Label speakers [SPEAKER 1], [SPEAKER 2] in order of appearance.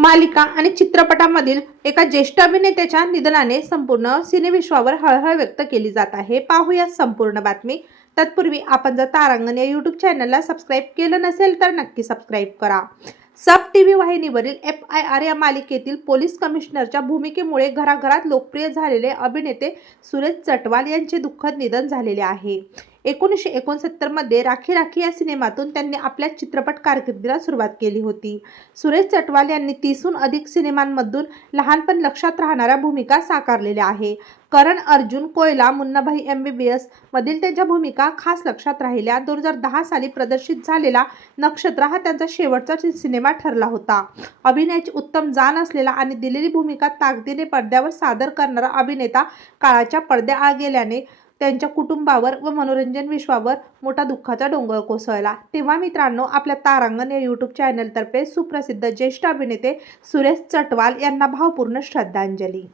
[SPEAKER 1] मालिका आणि चित्रपटामधील एका ज्येष्ठ अभिनेत्याच्या निधनाने संपूर्ण सिनेविश्वावर हळहळ व्यक्त केली जात आहे. पाहूया संपूर्ण बातमी. तत्पूर्वी आपण जर तारांगण या यूट्यूब चॅनलला सबस्क्राईब केलं नसेल तर नक्की सबस्क्राईब करा. सब टी व्ही वाहिनीवरील एफ आय आर या मालिकेतील पोलीस कमिशनरच्या भूमिकेमुळे घराघरात लोकप्रिय झालेले अभिनेते सुरेश चटवाल यांचे दुःखद निधन झालेले आहे. एकोणीसशे एकोणसत्तरमध्ये राखी राखी या सिनेमातून त्यांनी आपल्या चित्रपट कारकिर्दीला सुरुवात केली होती. सुरेश चटवाल यांनी तीसहून अधिक सिनेमांमधून लहानपण लक्षात राहणाऱ्या भूमिका साकारलेल्या आहे. Karan Arjun Koyla Munnabhai M B B S मधील त्यांच्या भूमिका खास लक्षात राहिल्या. दोन हजार दहा साली प्रदर्शित झालेला नक्षत्र हा त्यांचा शेवटचा सिनेमा ठरला होता. अभिनयाची उत्तम जाण असलेला आणि दिलेली भूमिका ताकदीने पडद्यावर सादर करणारा अभिनेता काळाच्या पडद्याआड गेल्याने त्यांच्या कुटुंबावर व मनोरंजन विश्वावर मोठा दुःखाचा डोंगर कोसळला. तेव्हा मित्रांनो आपल्या तारांगण या यूट्यूब चॅनलतर्फे सुप्रसिद्ध ज्येष्ठ अभिनेते सुरेश चटवाल यांना भावपूर्ण श्रद्धांजली.